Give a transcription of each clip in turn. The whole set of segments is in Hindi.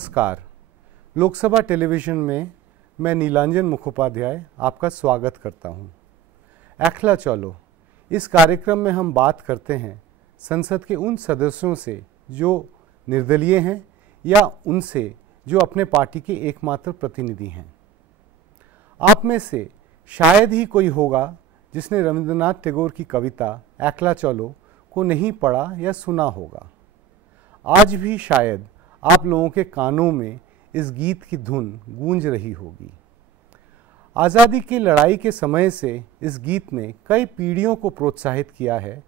नमस्कार। लोकसभा टेलीविज़न में मैं नीलांजन मुखोपाध्याय आपका स्वागत करता हूँ। ऐखला चलो, इस कार्यक्रम में हम बात करते हैं संसद के उन सदस्यों से जो निर्दलीय हैं या उनसे जो अपने पार्टी के एकमात्र प्रतिनिधि हैं। आप में से शायद ही कोई होगा जिसने रविंद्रनाथ टैगोर की कविता ऐखला चलो को नहीं पढ़ा या सुना होगा। आज भी शायद आप लोगों के कानों में इस गीत की धुन गूंज रही होगी। आज़ादी की लड़ाई के समय से इस गीत ने कई पीढ़ियों को प्रोत्साहित किया है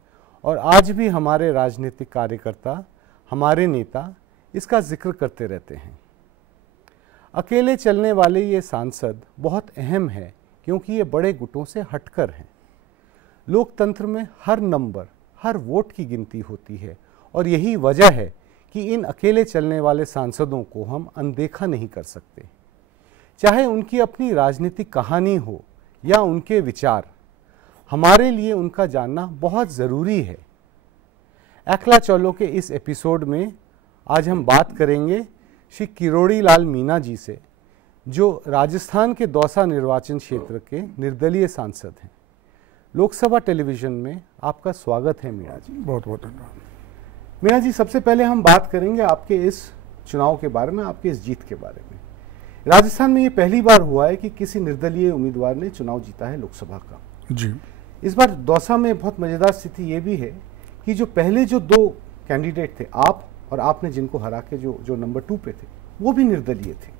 और आज भी हमारे राजनीतिक कार्यकर्ता, हमारे नेता इसका जिक्र करते रहते हैं। अकेले चलने वाले ये सांसद बहुत अहम है क्योंकि ये बड़े गुटों से हटकर हैं। लोकतंत्र में हर नंबर, हर वोट की गिनती होती है और यही वजह है कि इन अकेले चलने वाले सांसदों को हम अनदेखा नहीं कर सकते। चाहे उनकी अपनी राजनीतिक कहानी हो या उनके विचार, हमारे लिए उनका जानना बहुत ज़रूरी है। ऐखला चलो के इस एपिसोड में आज हम बात करेंगे श्री किरोड़ी लाल मीणा जी से, जो राजस्थान के दौसा निर्वाचन क्षेत्र के निर्दलीय सांसद हैं। लोकसभा टेलीविज़न में आपका स्वागत है मीणा जी। बहुत बहुत धन्यवाद। मीणा जी, सबसे पहले हम बात करेंगे आपके इस चुनाव के बारे में, आपके इस जीत के बारे में। राजस्थान में ये पहली बार हुआ है कि किसी निर्दलीय उम्मीदवार ने चुनाव जीता है लोकसभा का। जी। इस बार दौसा में बहुत मज़ेदार स्थिति ये भी है कि जो पहले जो दो कैंडिडेट थे, आप और आपने जिनको हरा के जो नंबर 2 पे थे, वो भी निर्दलीय थे।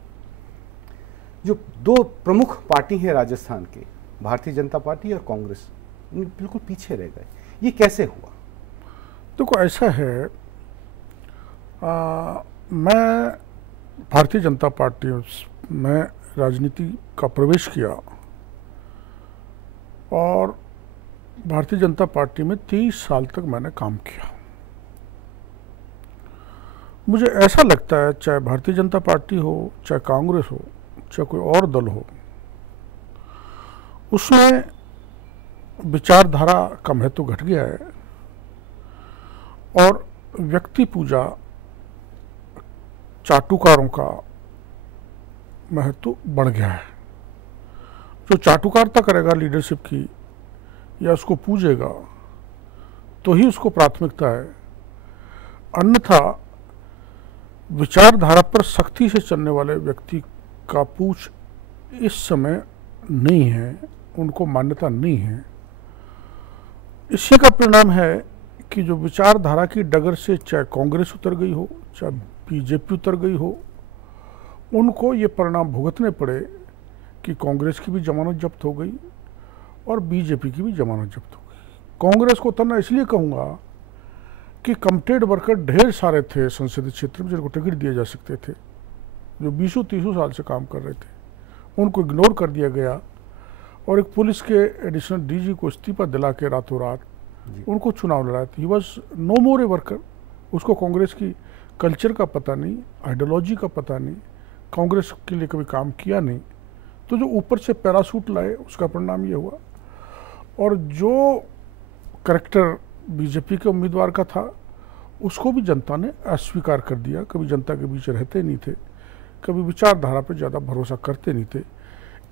जो दो प्रमुख पार्टी हैं राजस्थान के, भारतीय जनता पार्टी और कांग्रेस, बिल्कुल पीछे रह गए। ये कैसे हुआ? देखो, ऐसा है, मैं भारतीय जनता पार्टी में राजनीति का प्रवेश किया और भारतीय जनता पार्टी में 30 साल तक मैंने काम किया। मुझे ऐसा लगता है, चाहे भारतीय जनता पार्टी हो, चाहे कांग्रेस हो, चाहे कोई और दल हो, उसमें विचारधारा का महत्व घट गया है और व्यक्ति पूजा, चाटुकारों का महत्व बढ़ गया है। जो चाटुकारिता करेगा लीडरशिप की या उसको पूजेगा तो ही उसको प्राथमिकता है, अन्यथा विचारधारा पर सख्ती से चलने वाले व्यक्ति का पूछ इस समय नहीं है, उनको मान्यता नहीं है। इसी का परिणाम है कि जो विचारधारा की डगर से चाहे कांग्रेस उतर गई हो, चाहे बीजेपी उतर गई हो, उनको ये परिणाम भुगतने पड़े कि कांग्रेस की भी जमानत जब्त हो गई और बीजेपी की भी जमानत जब्त हो गई। कांग्रेस को उतरना इसलिए कहूँगा कि कमिटेड वर्कर ढेर सारे थे संसदीय क्षेत्र में जिनको टिकट दिए जा सकते थे, जो 20-30 साल से काम कर रहे थे, उनको इग्नोर कर दिया गया और एक पुलिस के एडिशनल डीजी को इस्तीफा दिला के रातों रात उनको चुनाव लड़ाया। He was no more a worker. उसको कांग्रेस की कल्चर का पता नहीं, आइडियोलॉजी का पता नहीं, कांग्रेस के लिए कभी काम किया नहीं। तो जो ऊपर से पैरासूट लाए, उसका परिणाम ये हुआ। और जो करैक्टर बीजेपी के उम्मीदवार का था, उसको भी जनता ने अस्वीकार कर दिया। कभी जनता के बीच रहते नहीं थे, कभी विचारधारा पर ज़्यादा भरोसा करते नहीं थे।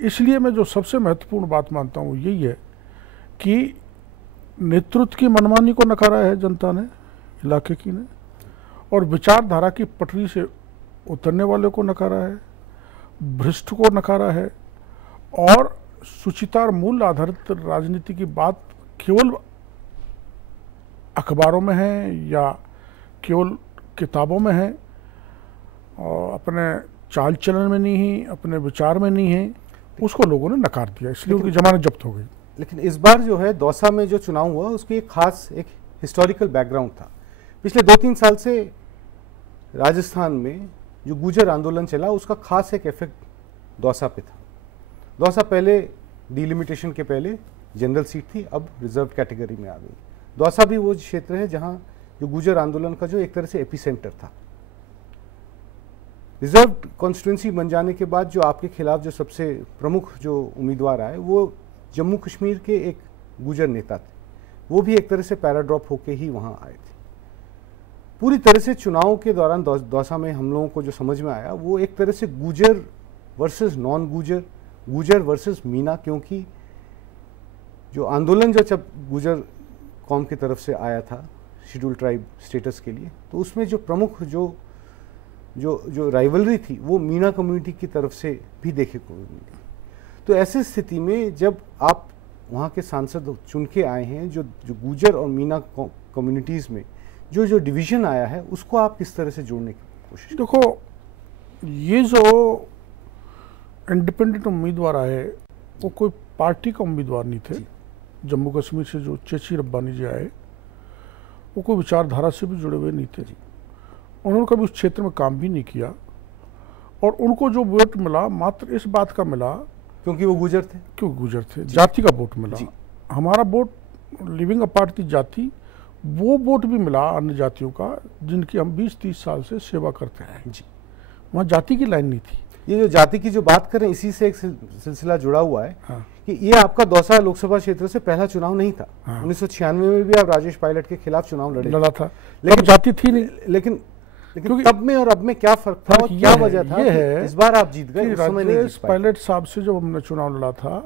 इसलिए मैं जो सबसे महत्वपूर्ण बात मानता हूँ यही है कि नेतृत्व की मनमानी को नकारा है जनता ने, इलाके की ने, और विचारधारा की पटरी से उतरने वाले को नकारा है, भ्रष्ट को नकारा है। और सुचिता और मूल आधारित राजनीति की बात केवल अखबारों में है या केवल किताबों में है और अपने चाल चलन में नहीं है, अपने विचार में नहीं है, उसको लोगों ने नकार दिया, इसलिए उनकी जमानत जब्त हो गई। लेकिन इस बार जो है दौसा में जो चुनाव हुआ, उसकी एक खास एक हिस्टोरिकल बैकग्राउंड था। पिछले 2-3 साल से राजस्थान में जो गुर्जर आंदोलन चला, उसका खास एक इफेक्ट दौसा पे था। दौसा पहले डिलिमिटेशन के पहले जनरल सीट थी, अब रिजर्व कैटेगरी में आ गई। दौसा भी वो क्षेत्र है जहां जो गुर्जर आंदोलन का जो एक तरह से एपिसेंटर था। रिजर्व कॉन्स्टिट्यूंसी बन जाने के बाद जो आपके खिलाफ जो सबसे प्रमुख जो उम्मीदवार आए, वो जम्मू कश्मीर के एक गुर्जर नेता थे। वो भी एक तरह से पैराड्रॉप होके ही वहाँ आए थे। पूरी तरह से चुनाव के दौरान दौसा में हम लोगों को जो समझ में आया वो एक तरह से गुजर वर्सेस नॉन गुजर, गुजर वर्सेस मीना, क्योंकि जो आंदोलन जब गुजर कौम की तरफ से आया था शेड्यूल ट्राइब स्टेटस के लिए, तो उसमें जो प्रमुख जो राइवलरी थी वो मीना कम्युनिटी की तरफ से भी देखे को मिली। तो ऐसी स्थिति में जब आप वहाँ के सांसद चुन के आए हैं, जो गुजर और मीना कम्युनिटीज़ में जो डिवीज़न आया है उसको आप किस तरह से जोड़ने की कोशिश? देखो, ये जो इंडिपेंडेंट उम्मीदवार आए वो कोई पार्टी का उम्मीदवार नहीं थे। जम्मू कश्मीर से जो चेची रब्बानी जी आए वो कोई विचारधारा से भी जुड़े हुए नहीं थे। उन्होंने कभी उस क्षेत्र में काम भी नहीं किया और उनको जो वोट मिला मात्र इस बात का मिला क्योंकि वो गुजर थे, जाति का वोट मिला। हमारा वोट लिविंग अपार्ट थी जाति, वो वोट भी मिला अन्य जातियों का जिनकी हम 20-30 साल से सेवा करते हैं जी। वहाँ जाति की लाइन नहीं थी। ये जो जाति की जो बात करें, इसी से एक सिलसिला जुड़ा हुआ है। हाँ। कि ये आपका दौसा लोकसभा क्षेत्र से पहला चुनाव नहीं था। हाँ। 1996 में भी आप राजेश पायलट के खिलाफ चुनाव लड़ा था, लेकिन जाति थी नहीं। लेकिन तब में और अब में क्या फर्क था, क्या वजह था? ये है इस बार आप जीत गए, उस समय नहीं जीत पाए। पायलट साहब से जब हमने चुनाव लड़ा था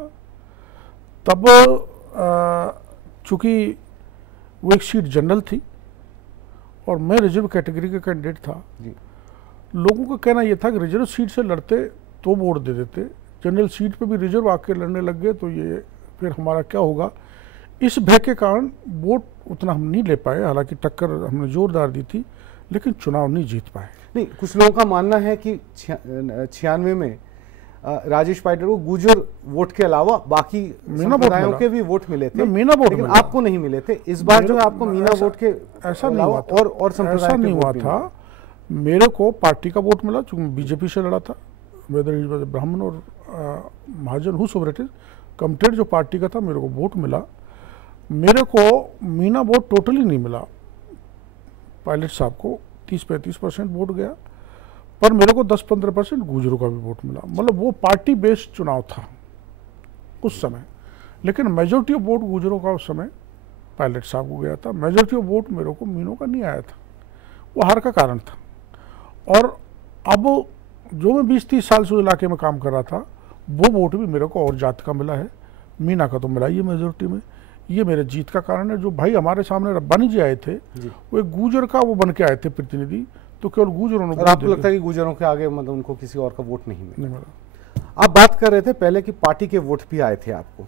तब चूंकि वो एक सीट जनरल थी और मैं रिजर्व कैटेगरी का कैंडिडेट था, लोगों का कहना यह था कि रिजर्व सीट से लड़ते तो वोट दे देते, जनरल सीट पे भी रिजर्व आके लड़ने लग गए तो ये फिर हमारा क्या होगा। इस भय के कारण वोट उतना हम नहीं ले पाए, हालांकि टक्कर हमने जोरदार दी थी, लेकिन चुनाव नहीं जीत पाए। नहीं, कुछ लोगों का मानना है कि 96 में राजेश पायलट को गुजर वोट के अलावा बाकी समुदायों के भी वोट मिले थे, लेकिन आपको नहीं मिले थे। इस बार जो है आपको मीना वोट के ऐसा नहीं हुआ था, और ऐसा नहीं हुआ था। मेरे को पार्टी का वोट मिला, चूंकि बीजेपी से लड़ा था, वेदर ब्राह्मण और महाजन हु सोवरेटिव कमिटेड जो पार्टी का था, मेरे को वोट मिला। मेरे को मीना वोट टोटली नहीं मिला, पायलट साहब को 30-35% वोट गया, पर मेरे को 10-15% गुजरों का भी वोट मिला। मतलब वो पार्टी बेस्ड चुनाव था उस समय, लेकिन मेजोरिटी ऑफ वोट गुजरों का उस समय पायलट साहब को गया था। मेजोरिटी ऑफ वोट मेरे को मीनों का नहीं आया था, वो हार का कारण था। और अब जो मैं 20-30 साल से उस इलाके में काम कर रहा था, वो वोट भी मेरे को और जात का मिला है, मीना का तो मिला ही है मेजोरिटी में। ये मेरे जीत का कारण है। जो भाई हमारे सामने रब्बानी जी आए थे, वो एक गुजर का वो बन के आए थे प्रतिनिधि, तो केवल गुजरों ने। और आपको लगता है कि गुजरों के आगे मतलब उनको किसी और का वोट नहीं मिला? आप बात कर रहे थे पहले कि पार्टी के वोट भी आए थे आपको।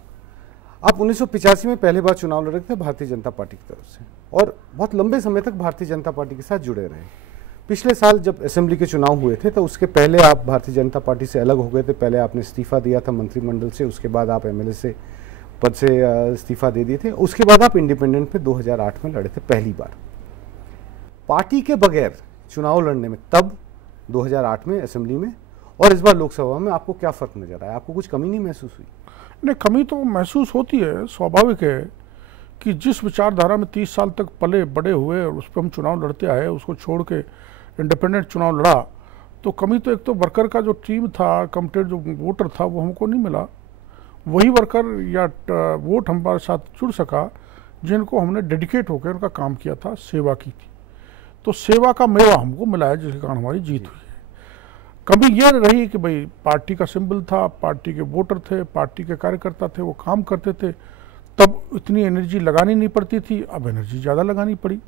आप 1985 में पहली बार चुनाव लड़ रहे थे भारतीय जनता पार्टी की तरफ से, और बहुत लंबे समय तक भारतीय जनता पार्टी के साथ जुड़े रहे। पिछले साल जब असेंबली के चुनाव हुए थे तो उसके पहले आप भारतीय जनता पार्टी से अलग हो गए थे। पहले आपने इस्तीफा दिया था मंत्रिमंडल से, उसके बाद आप एमएलए से पद से इस्तीफा दे दिए थे। उसके बाद आप इंडिपेंडेंट पे 2008 में लड़े थे पहली बार पार्टी के बगैर चुनाव लड़ने में, तब 2008 में असेंबली में, और इस बार लोकसभा में आपको क्या फर्क नजर आया? आपको कुछ कमी नहीं महसूस हुई? नहीं, कमी तो महसूस होती है, स्वाभाविक है कि जिस विचारधारा में 30 साल तक पले बड़े हुए और उस पर हम चुनाव लड़ते आए, उसको छोड़ के इंडिपेंडेंट चुनाव लड़ा, तो कमी तो एक तो वर्कर का जो टीम था, कमिटेड जो वोटर था, वो हमको नहीं मिला। वही वर्कर या वोट हमारे साथ जुड़ सका जिनको हमने डेडिकेट होकर उनका काम किया था, सेवा की थी। तो सेवा का मेवा हमको मिला है, जिसके कारण हमारी जीत हुई है। कभी यह रही कि भाई पार्टी का सिंबल था, पार्टी के वोटर थे, पार्टी के कार्यकर्ता थे, वो काम करते थे, तब इतनी एनर्जी लगानी नहीं पड़ती थी, अब एनर्जी ज़्यादा लगानी पड़ी।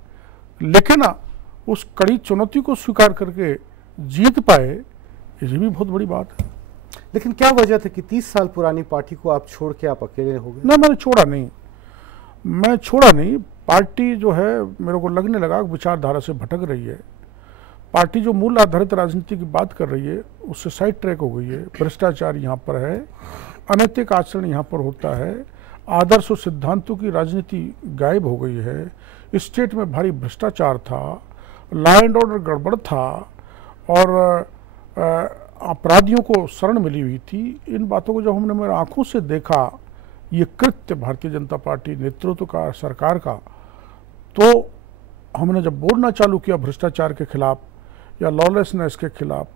लेकिन उस कड़ी चुनौती को स्वीकार करके जीत पाए, ये भी बहुत बड़ी बात है। लेकिन क्या वजह थी कि 30 साल पुरानी पार्टी को आप छोड़ के आप अकेले हो गए? ना, मैंने छोड़ा नहीं, मैं छोड़ा नहीं। पार्टी जो है मेरे को लगने लगा विचारधारा से भटक रही है। पार्टी जो मूल आधारित राजनीति की बात कर रही है उससे साइड ट्रैक हो गई है। भ्रष्टाचार यहाँ पर है, अनैतिक आचरण यहाँ पर होता है, आदर्श और सिद्धांतों की राजनीति गायब हो गई है। स्टेट में भारी भ्रष्टाचार था, लॉ एंड ऑर्डर गड़बड़ था और अपराधियों को शरण मिली हुई थी। इन बातों को जब हमने मेरी आंखों से देखा, ये कृत्य भारतीय जनता पार्टी नेतृत्व का, सरकार का, तो हमने जब बोलना चालू किया भ्रष्टाचार के खिलाफ या लॉलेसनेस के खिलाफ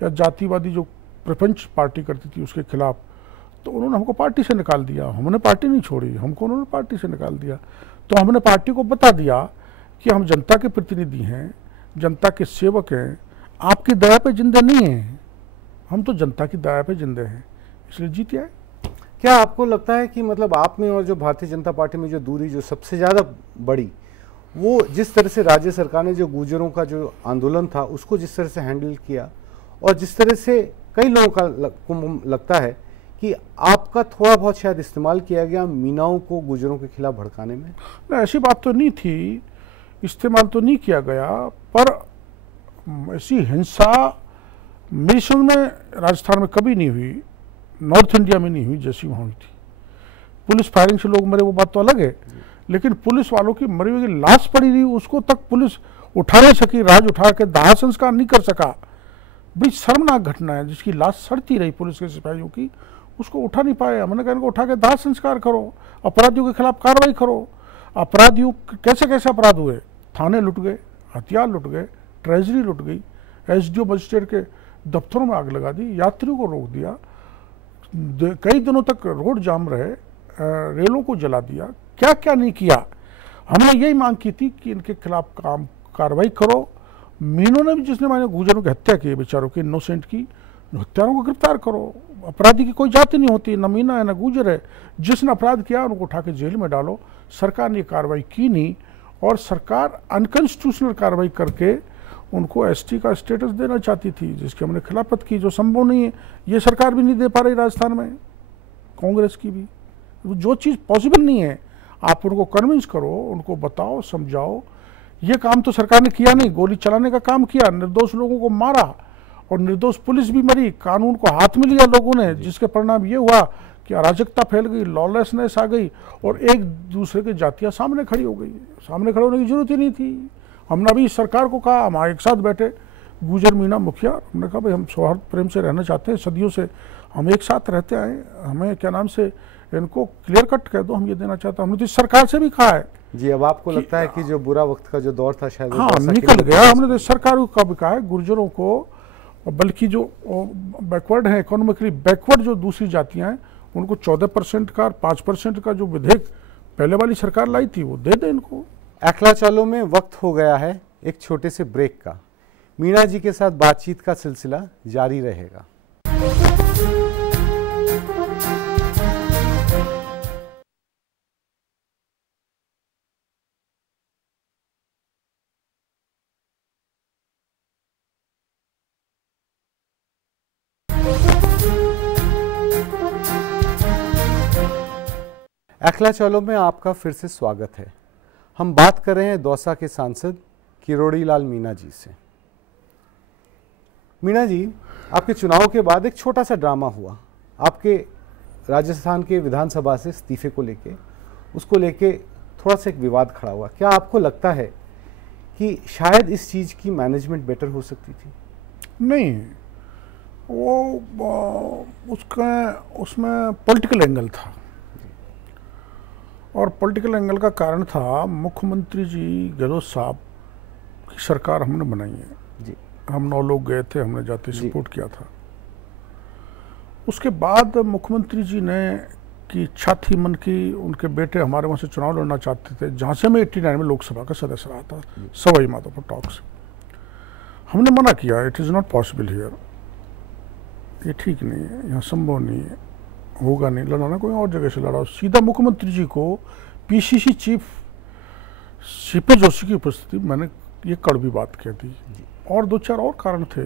या जातिवादी जो प्रपंच पार्टी करती थी उसके खिलाफ, तो उन्होंने हमको पार्टी से निकाल दिया। हमने पार्टी नहीं छोड़ी, हमको उन्होंने पार्टी से निकाल दिया। तो हमने पार्टी को बता दिया कि हम जनता के प्रतिनिधि हैं, जनता के सेवक हैं, आपकी दया पे जिंदे नहीं हैं, हम तो जनता की दया पे जिंदे हैं, इसलिए जीत आए। क्या आपको लगता है कि मतलब आप में और जो भारतीय जनता पार्टी में जो दूरी जो सबसे ज़्यादा बड़ी, वो जिस तरह से राज्य सरकार ने जो गुर्जरों का जो आंदोलन था उसको जिस तरह से हैंडल किया, और जिस तरह से कई लोगों को लगता है कि आपका थोड़ा बहुत शायद इस्तेमाल किया गया मीनाओं को गुर्जरों के खिलाफ भड़काने में? नहीं, ऐसी बात तो नहीं थी, इस्तेमाल तो नहीं किया गया, पर ऐसी हिंसा मेरी समझ में राजस्थान में कभी नहीं हुई, नॉर्थ इंडिया में नहीं हुई जैसी वहाँ हुई थी। पुलिस फायरिंग से लोग मरे वो बात तो अलग है, लेकिन पुलिस वालों की मरी हुई लाश पड़ी रही, उसको तक पुलिस उठा नहीं सकी, राज उठा के दाह संस्कार नहीं कर सका। बड़ी शर्मनाक घटना है, जिसकी लाश सड़ती रही पुलिस के सिपाहियों की, उसको उठा नहीं पाए। हमने कहा इनको उठा के दाह संस्कार करो, अपराधियों के खिलाफ कार्रवाई करो। अपराधियों कैसे कैसे अपराध हुए, थाने लुट गए, हथियार लुट गए, ट्रेजरी लुट गई, एसडीओ मजिस्ट्रेट के दफ्तरों में आग लगा दी, यात्रियों को रोक दिया, कई दिनों तक रोड जाम रहे, रेलों को जला दिया, क्या क्या नहीं किया। हमने यही मांग की थी कि इनके खिलाफ कार्रवाई करो। मीनों ने भी, जिसने मैंने गुर्जरों की हत्या की बेचारों की, इनोसेंट की, हत्यारों को गिरफ्तार करो। अपराधी की कोई जाति नहीं होती, न मीना है न गुर्जर है, जिसने अपराध किया उनको उठा के जेल में डालो। सरकार ने कार्रवाई की नहीं, और सरकार अनकॉन्स्टिट्यूशनल कार्रवाई करके उनको एसटी का स्टेटस देना चाहती थी, जिसकी हमने खिलाफत की, जो संभव नहीं है। ये सरकार भी नहीं दे पा रही राजस्थान में, कांग्रेस की भी। जो चीज़ पॉसिबल नहीं है आप उनको कन्विंस करो, उनको बताओ, समझाओ। ये काम तो सरकार ने किया नहीं, गोली चलाने का काम किया, निर्दोष लोगों को मारा, और निर्दोष पुलिस भी मरी, कानून को हाथ में लिया लोगों ने, जिसके परिणाम ये हुआ कि अराजकता फैल गई, लॉलेसनेस आ गई, और एक दूसरे की जातियां सामने खड़ी हो गई। सामने खड़े होने की जरूरत ही नहीं थी। हमने अभी सरकार को कहा, हम एक साथ बैठे, गुर्जर मीना मुखिया, हमने कहा भाई हम सौहार्द प्रेम से रहना चाहते हैं, सदियों से हम एक साथ रहते आए, हमें क्या नाम से इनको क्लियर कट कह दो, हम ये देना चाहते हैं। हमने तो सरकार से भी कहा है जी। अब आपको लगता है कि जो बुरा वक्त का जो दौर था शायद हाँ निकल गया। हमने तो सरकार का भी कहा है गुर्जरों को, बल्कि जो बैकवर्ड है, इकोनॉमिकली बैकवर्ड जो दूसरी जातियां हैं, उनको 14% का और 5% का जो विधेयक पहले वाली सरकार लाई थी वो दे दे इनको। अखला चालो में वक्त हो गया है एक छोटे से ब्रेक का। मीना जी के साथ बातचीत का सिलसिला जारी रहेगा। अखला चालो में आपका फिर से स्वागत है। हम बात कर रहे हैं दौसा के सांसद किरोड़ी लाल मीना जी से। मीना जी, आपके चुनाव के बाद एक छोटा सा ड्रामा हुआ, आपके राजस्थान के विधानसभा से इस्तीफे को लेके, उसको लेके थोड़ा सा एक विवाद खड़ा हुआ। क्या आपको लगता है कि शायद इस चीज़ की मैनेजमेंट बेटर हो सकती थी? नहीं, वो उसमें पॉलिटिकल एंगल था, और पॉलिटिकल एंगल का कारण था मुख्यमंत्री जी गहलोत साहब की सरकार हमने बनाई है जी। हम 9 लोग गए थे, हमने जाते सपोर्ट किया था। उसके बाद मुख्यमंत्री जी ने की इच्छा थी मन की, उनके बेटे हमारे वहाँ से चुनाव लड़ना चाहते थे, जहाँ से मैं 89 में लोकसभा का सदस्य रहा था, सवाई माधोपुर टॉक से। हमने मना किया, it is not possible here, ये ठीक नहीं है, यहाँ संभव नहीं है, होगा नहीं, लड़ाना कोई और जगह से लड़ाओ। सीधा मुख्यमंत्री जी को पीसीसी चीफ सीपी जोशी की उपस्थिति मैंने ये कड़वी बात कह दी। और 2-4 और कारण थे,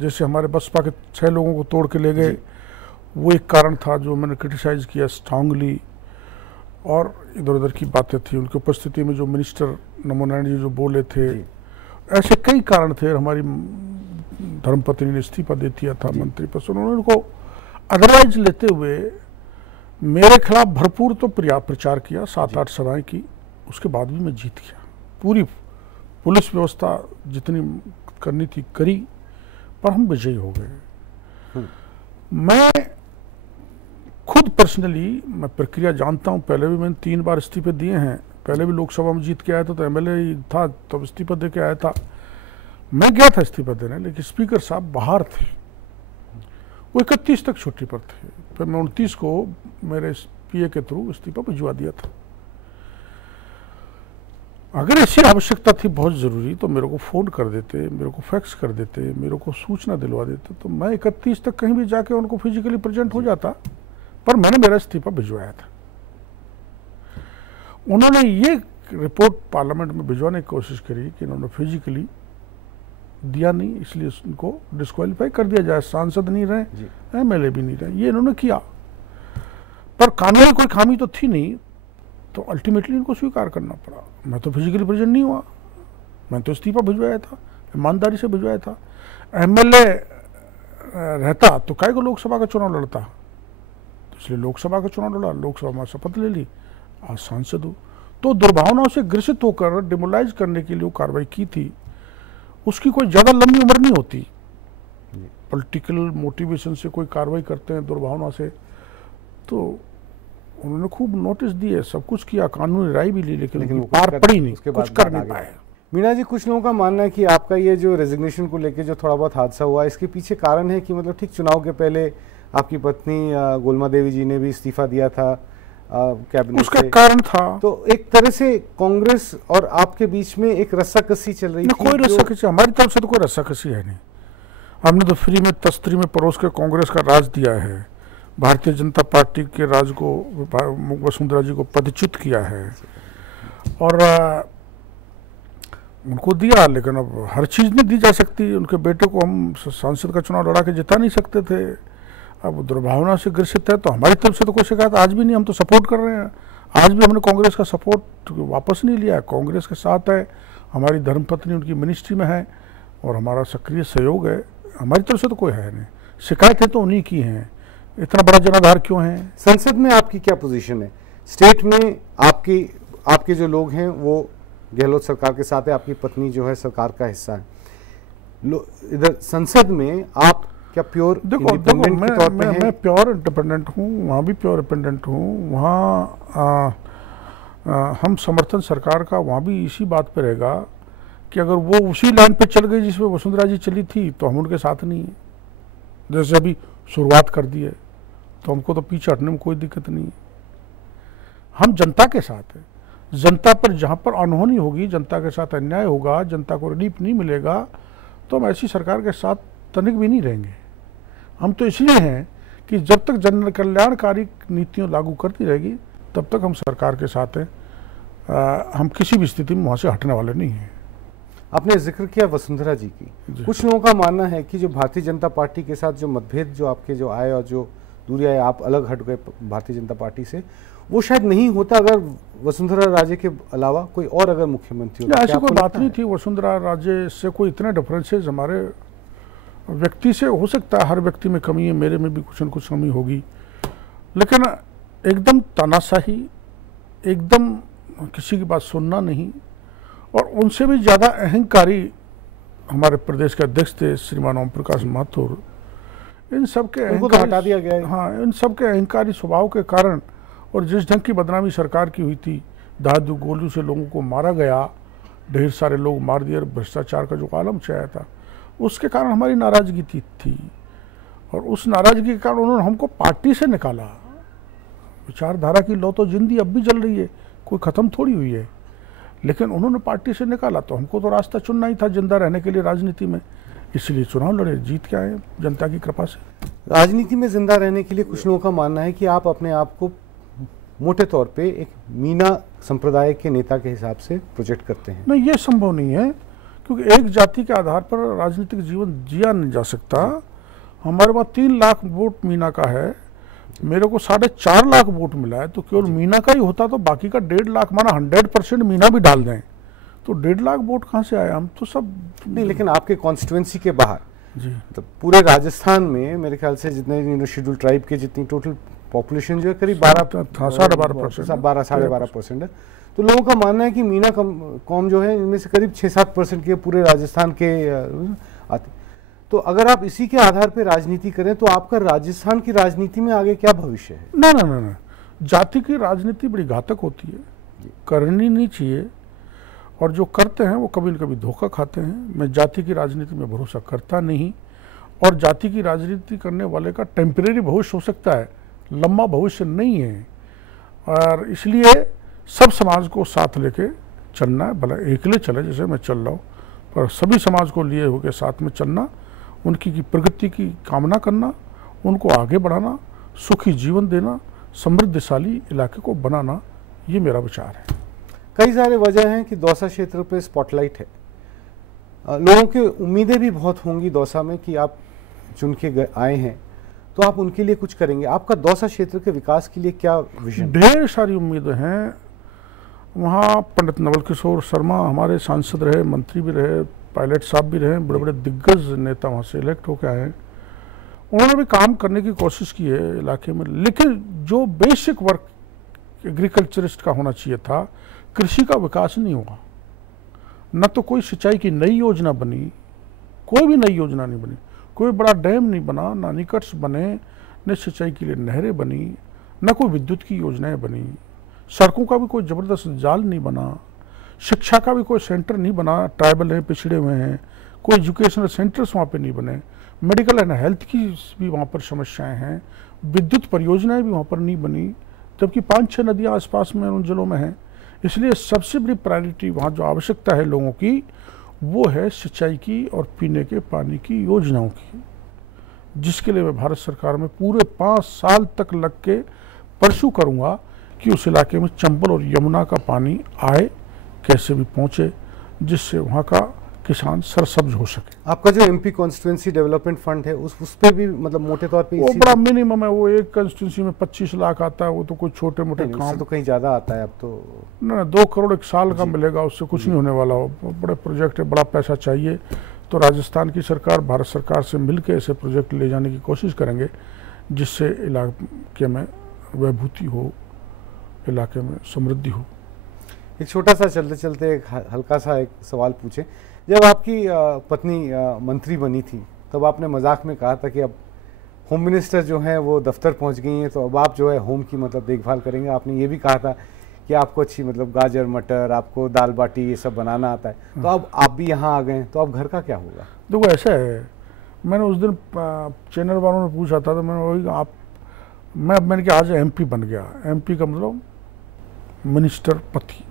जैसे हमारे बसपा के 6 लोगों को तोड़ के ले गए, वो एक कारण था जो मैंने क्रिटिसाइज किया स्ट्रांगली। और इधर उधर की बातें थी, उनकी उपस्थिति में जो मिनिस्टर नमो नारायण जी जो बोले थे, ऐसे कई कारण थे। हमारी धर्मपत्नी ने इस्तीफा दे दिया था मंत्री पद से, उन्होंने उनको अदरवाइज लेते हुए मेरे खिलाफ भरपूर तो प्रचार किया, 7-8 सभाएं की, उसके बाद भी मैं जीत गया। पूरी पुलिस व्यवस्था जितनी करनी थी करी, पर हम विजयी हो गए। मैं खुद पर्सनली मैं प्रक्रिया जानता हूं, पहले भी मैंने 3 बार इस्तीफे दिए हैं। पहले भी लोकसभा में जीत के आया था तो एमएलए था, तब इस्तीफा दे के आया था। मैं गया था इस्तीफा देने, लेकिन स्पीकर साहब बाहर थे, वो 31 तक छुट्टी पर थे। फिर मैं 29 को मेरे पीए के थ्रू इस्तीफा भिजवा दिया था। अगर ऐसी आवश्यकता थी बहुत ज़रूरी तो मेरे को फ़ोन कर देते, मेरे को फैक्स कर देते, मेरे को सूचना दिलवा देते, तो मैं 31 तक कहीं भी जाके उनको फिजिकली प्रेजेंट हो जाता। पर मैंने मेरा इस्तीफा भिजवाया था। उन्होंने ये रिपोर्ट पार्लियामेंट में भिजवाने की कोशिश करी कि इन्होंने फिजिकली दिया नहीं, इसलिए उनको डिस्क्वालीफाई कर दिया जाए, सांसद नहीं रहे, MLA भी नहीं रहे, ये इन्होंने किया। पर कानूनी कोई खामी तो थी नहीं, तो अल्टीमेटली इनको स्वीकार करना पड़ा। मैं तो फिजिकली प्रेजेंट नहीं हुआ, मैं तो इस्तीफा भिजवाया था, ईमानदारी से भिजवाया था। MLA रहता तो काय को लोकसभा का चुनाव लड़ता, तो इसलिए लोकसभा का चुनाव लड़ा, लोकसभा में शपथ ले ली, आज सांसद हूँ। तो दुर्भावनाओं से ग्रसित होकर डिमोलाइज करने के लिए वो कार्रवाई की थी, उसकी कोई ज़्यादा लंबी उम्र नहीं होती। पॉलिटिकल मोटिवेशन से कोई कार्रवाई करते हैं दुर्भावना से, तो उन्होंने खूब नोटिस दिए, सब कुछ किया, कानूनी राय भी ली, लेकिन पार पड़ी नहीं, कुछ कर नहीं पाए। मीणा जी, कुछ लोगों का मानना है कि आपका ये जो रेजिग्नेशन को लेकर जो थोड़ा बहुत हादसा हुआ, इसके पीछे कारण है कि मतलब ठीक चुनाव के पहले आपकी पत्नी गोलमा देवी जी ने भी इस्तीफा दिया था कैबिनेट उसका कारण था। तो एक तरह से कांग्रेस और आपके बीच में एक रस्साकसी चल रही थी। कोई रस्साकसी हमारी तरफ से तो कोई रस्साकसी है नहीं। हमने तो फ्री में तस्तरी में परोस के कांग्रेस का राज दिया है, भारतीय जनता पार्टी के राज को वसुंधरा जी को पदच्युत किया है और उनको दिया, लेकिन अब हर चीज़ नहीं दी जा सकती। उनके बेटे को हम सांसद का चुनाव लड़ा के जिता नहीं सकते थे। अब दुर्भावना से ग्रसित है तो हमारी तरफ से तो कोई शिकायत आज भी नहीं, हम तो सपोर्ट कर रहे हैं। आज भी हमने कांग्रेस का सपोर्ट वापस नहीं लिया, कांग्रेस के साथ है। हमारी धर्मपत्नी उनकी मिनिस्ट्री में है और हमारा सक्रिय सहयोग है। हमारी तरफ से तो कोई है नहीं, शिकायतें तो उन्हीं की हैं। इतना बड़ा जनाधार क्यों है? संसद में आपकी क्या पोजीशन है? स्टेट में आपके जो लोग हैं वो गहलोत सरकार के साथ है, आपकी पत्नी जो है सरकार का हिस्सा है। इधर संसद में आप क्या प्योर इंडिपेंडेंट के तौर पे हैं? मैं प्योर इंडिपेंडेंट हूँ, वहाँ भी प्योर इंडिपेंडेंट हूँ। वहाँ हम समर्थन सरकार का वहाँ भी इसी बात पे रहेगा कि अगर वो उसी लाइन पे चल गई जिसमें वसुंधरा जी चली थी तो हम उनके साथ नहीं है। जैसे अभी शुरुआत कर दी है तो हमको तो पीछे हटने में कोई दिक्कत नहीं है। हम जनता के साथ हैं। जनता पर जहाँ पर अनहोनी होगी, जनता के साथ अन्याय होगा, जनता को रिलीफ नहीं मिलेगा, तो हम ऐसी सरकार के साथ तनिक भी नहीं रहेंगे। हम तो इसलिए हैं कि जब तक जन कल्याणकारी नीतियों लागू करती रहेगी तब तक हम सरकार के साथ हैं। हम किसी भी स्थिति में वहाँ से हटने वाले नहीं हैं। आपने जिक्र किया वसुंधरा जी की। कुछ लोगों का मानना है कि जो भारतीय जनता पार्टी के साथ जो मतभेद जो आपके जो आए और जो दूरी आए, आप अलग हट गए भारतीय जनता पार्टी से, वो शायद नहीं होता अगर वसुंधरा राजे के अलावा कोई और अगर मुख्यमंत्री होता। ऐसी कोई बात नहीं थी। वसुंधरा राजे से कोई इतने डिफरेंसेस हमारे व्यक्ति से हो सकता है, हर व्यक्ति में कमी है, मेरे में भी कुछ न कुछ कमी होगी, लेकिन एकदम तानाशाही, एकदम किसी की बात सुनना नहीं, और उनसे भी ज़्यादा अहंकारी हमारे प्रदेश के अध्यक्ष थे श्रीमान ओम प्रकाश माथुर। इन सब के हटा दिया गया है। हाँ, इन सब के अहंकारी स्वभाव के कारण और जिस ढंग की बदनामी सरकार की हुई थी, धाधु गोलियों से लोगों को मारा गया, ढेर सारे लोग मार दिए, भ्रष्टाचार का जो आलम छाया था, उसके कारण हमारी नाराजगी थी। और उस नाराजगी के कारण उन्होंने हमको पार्टी से निकाला। विचारधारा की लौ तो जिंदी अब भी जल रही है, कोई ख़त्म थोड़ी हुई है, लेकिन उन्होंने पार्टी से निकाला तो हमको तो रास्ता चुनना ही था जिंदा रहने के लिए राजनीति में, इसलिए चुनाव लड़े, जीत के आए जनता की कृपा से। राजनीति में जिंदा रहने के लिए कुछ लोगों का मानना है कि आप अपने आप को मोटे तौर पे एक मीना संप्रदाय के नेता के हिसाब से प्रोजेक्ट करते हैं। नहीं, ये संभव नहीं है, क्योंकि एक जाति के आधार पर राजनीतिक जीवन जिया नहीं जा सकता। हमारे पास 3 लाख वोट मीना का है, मेरे को 4.5 लाख वोट मिला है, तो केवल मीना का ही होता तो बाकी का 1.5 लाख, माना 100% मीना भी डाल दें तो 1.5 लाख वोट कहाँ से आया? हम तो सब नहीं, लेकिन आपके कॉन्स्टिट्यूएंसी के बाहर जी, तो पूरे राजस्थान में मेरे ख्याल से जितने शेड्यूल ट्राइब के जितनी टोटल पॉपुलेशन जो है करीब 12.5% है। तो लोगों का मानना है कि मीना कौम जो है इनमें से करीब 6-7% के पूरे राजस्थान के आते। तो अगर आप इसी के आधार पर राजनीति करें तो आपका राजस्थान की राजनीति में आगे क्या भविष्य है? ना, जाति की राजनीति बड़ी घातक होती है, करनी नहीं चाहिए, और जो करते हैं वो कभी न कभी धोखा खाते हैं। मैं जाति की राजनीति में भरोसा करता नहीं, और जाति की राजनीति करने वाले का टेम्परेरी भविष्य हो सकता है, लंबा भविष्य नहीं है। और इसलिए सब समाज को साथ लेके चलना है, भला अकेले चले जैसे मैं चल रहा हूँ, पर सभी समाज को लिए होकर साथ में चलना, उनकी की प्रगति की कामना करना, उनको आगे बढ़ाना, सुखी जीवन देना, समृद्धशाली इलाके को बनाना, ये मेरा विचार है। कई सारे वजह हैं कि दौसा क्षेत्र पे स्पॉटलाइट है। लोगों की उम्मीदें भी बहुत होंगी दौसा में कि आप चुन के आए हैं तो आप उनके लिए कुछ करेंगे। आपका दौसा क्षेत्र के विकास के लिए क्या विजन? ढेर सारी उम्मीदें हैं। वहाँ पंडित नवल किशोर शर्मा हमारे सांसद रहे, मंत्री भी रहे, पायलट साहब भी रहे, बड़े बड़े दिग्गज नेता वहाँ से इलेक्ट होकर आए हैं। उन्होंने भी काम करने की कोशिश की है इलाके में, लेकिन जो बेसिक वर्क एग्रीकल्चरिस्ट का होना चाहिए था, कृषि का विकास नहीं हुआ। न तो कोई सिंचाई की नई योजना बनी, कोई भी नई योजना नहीं बनी, कोई बड़ा डैम नहीं बना, ना निकट्स बने, न सिंचाई के लिए नहरें बनी, न कोई विद्युत की योजनाएं बनी, सड़कों का भी कोई ज़बरदस्त जाल नहीं बना, शिक्षा का भी कोई सेंटर नहीं बना, ट्राइबल हैं, पिछड़े हुए हैं, कोई एजुकेशनल सेंटर्स वहाँ पे नहीं बने, मेडिकल एंड हेल्थ की भी वहाँ पर समस्याएं हैं, विद्युत परियोजनाएं भी वहाँ पर नहीं बनी, जबकि 5-6 नदियाँ आसपास में उन जिलों में हैं। इसलिए सबसे बड़ी प्रायोरिटी वहाँ जो आवश्यकता है लोगों की, वो है सिंचाई की और पीने के पानी की योजनाओं की, जिसके लिए मैं भारत सरकार में पूरे 5 साल तक लग के परसू करूँगा कि उस इलाके में चंबल और यमुना का पानी आए, कैसे भी पहुँचे, जिससे वहाँ का किसान सरसब्ज हो सके। आपका जो एमपी कॉन्स्टिट्यूएंसी डेवलपमेंट फंड है उस पे भी मतलब मोटे तौर पे वो बड़ा मिनिमम है, वो एक कॉन्स्टिट्यूंसी में 25 लाख आता है, वो तो कोई छोटे मोटे काम तो कहीं ज़्यादा आता है। अब तो ना 2 करोड़ एक साल का मिलेगा, उससे कुछ नहीं होने वाला। वो बड़े प्रोजेक्ट है, बड़ा पैसा चाहिए, तो राजस्थान की सरकार भारत सरकार से मिलकर ऐसे प्रोजेक्ट ले जाने की कोशिश करेंगे, जिससे इलाके में वैभूति हो, इलाके में समृद्धि हो। एक छोटा सा चलते चलते एक हल्का सा एक सवाल पूछे। जब आपकी पत्नी मंत्री बनी थी तब आपने मजाक में कहा था कि अब होम मिनिस्टर जो हैं वो दफ्तर पहुंच गई हैं, तो अब आप जो है होम की मतलब देखभाल करेंगे। आपने ये भी कहा था कि आपको अच्छी मतलब गाजर मटर, आपको दाल बाटी ये सब बनाना आता है, तो अब आप भी यहाँ आ गए, तो अब घर का क्या होगा? देखो ऐसा है, मैंने उस दिन चैनल वालों ने पूछा था, तो मैंने वही आप मैंने कहा आज एमपी बन गया। एमपी का मतलब मिनिस्टर पति।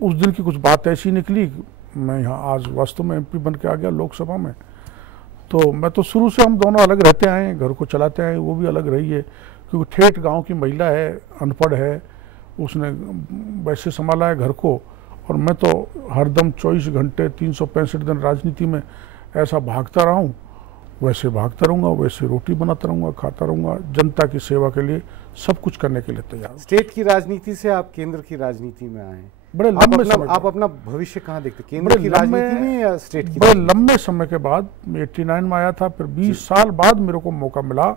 उस दिन की कुछ बात ऐसी निकली, मैं यहाँ आज वास्तव में एमपी बन के आ गया लोकसभा में। तो मैं तो शुरू से हम दोनों अलग रहते आए हैं, घर को चलाते आए, वो भी अलग रही है, क्योंकि ठेठ गांव की महिला है, अनपढ़ है, उसने वैसे संभाला है घर को, और मैं तो हरदम 24 घंटे 365 दिन राजनीति में ऐसा भागता रहा हूँ, वैसे भागता रहूँगा, वैसे रोटी बनाता रहूँगा, खाता रहूँगा, जनता की सेवा के लिए सब कुछ करने के लिए तैयार। स्टेट की राजनीति से आप केंद्र की राजनीति में आए, बड़े लंबे समय, आप अपना भविष्य कहाँ देखते, केंद्र की राजनीति में या स्टेट की? बड़े लंबे समय के बाद, 89 में आया था, फिर 20 साल बाद मेरे को मौका मिला,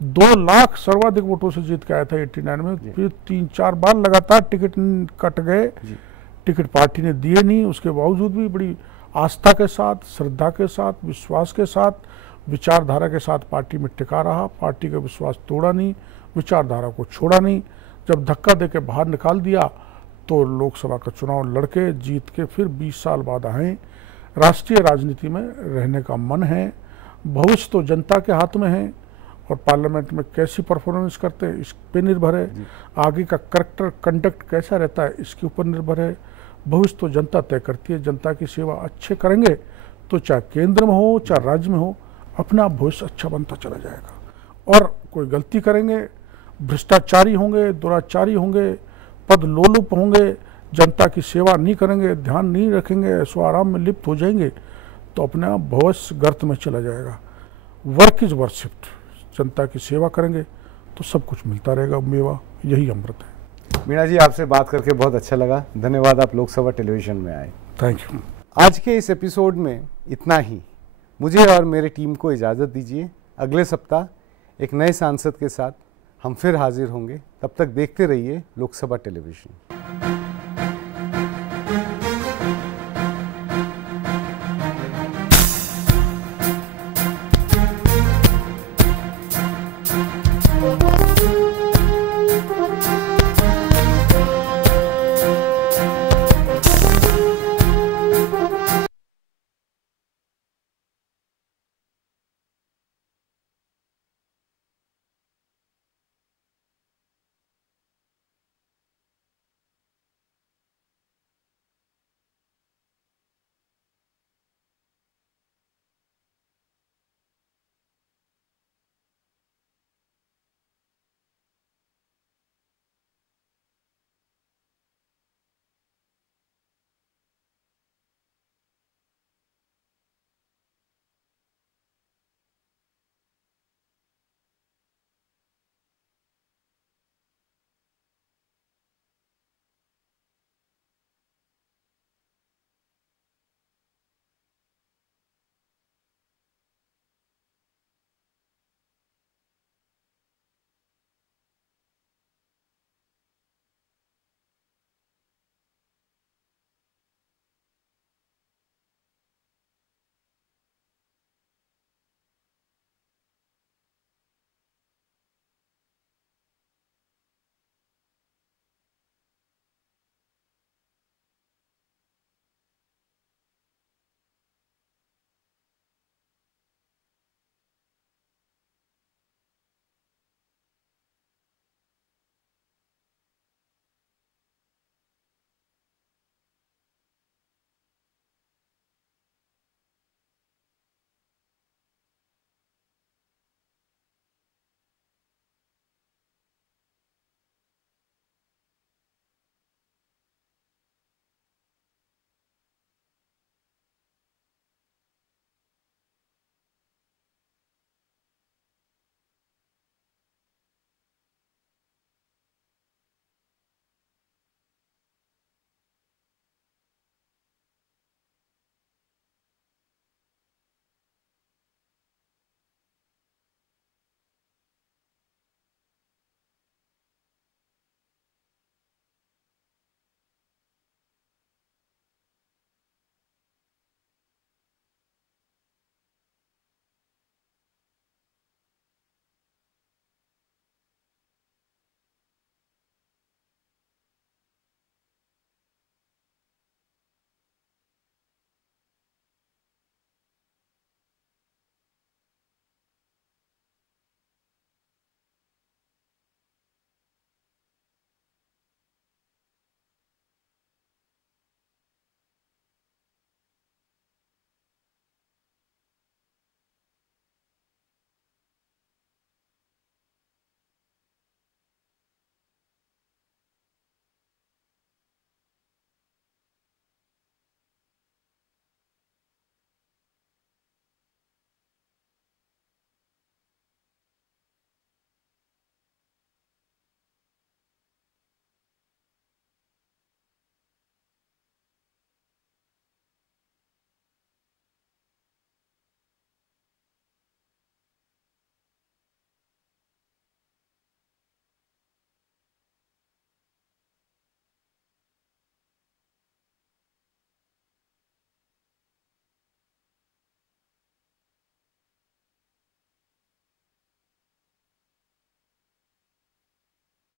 2 लाख सर्वाधिक वोटों से जीत के आया था 89 में। फिर 3-4 बार लगातार टिकट कट गए, टिकट पार्टी ने दिए नहीं, उसके बावजूद भी बड़ी आस्था के साथ, श्रद्धा के साथ, विश्वास के साथ, विचारधारा के साथ पार्टी में टिका रहा, पार्टी का विश्वास तोड़ा नहीं, विचारधारा को छोड़ा नहीं। जब धक्का देके बाहर निकाल दिया तो लोकसभा का चुनाव लड़के जीत के फिर 20 साल बाद आए। राष्ट्रीय राजनीति में रहने का मन है, भविष्य तो जनता के हाथ में है, और पार्लियामेंट में कैसी परफॉर्मेंस करते हैं इस पे निर्भर है, आगे का करेक्टर कंडक्ट कैसा रहता है इसके ऊपर निर्भर है। भविष्य तो जनता तय करती है, जनता की सेवा अच्छे करेंगे तो चाहे केंद्र में हो चाहे राज्य में हो, अपना भविष्य अच्छा बनता चला जाएगा। और कोई गलती करेंगे, भ्रष्टाचारी होंगे, दुराचारी होंगे, पद लोलुप होंगे, जनता की सेवा नहीं करेंगे, ध्यान नहीं रखेंगे, ऐसो आराम में लिप्त हो जाएंगे, तो अपने आप भविष्य गर्त में चला जाएगा। वर्क इज वर्शिप्ड, जनता की सेवा करेंगे तो सब कुछ मिलता रहेगा, मेवा यही अमृत है। मीणा जी, आपसे बात करके बहुत अच्छा लगा, धन्यवाद, आप लोकसभा टेलीविजन में आए। Thank you. आज के इस एपिसोड में इतना ही। मुझे और मेरी टीम को इजाज़त दीजिए। अगले सप्ताह एक नए सांसद के साथ हम फिर हाजिर होंगे। तब तक देखते रहिए लोकसभा टेलीविजन।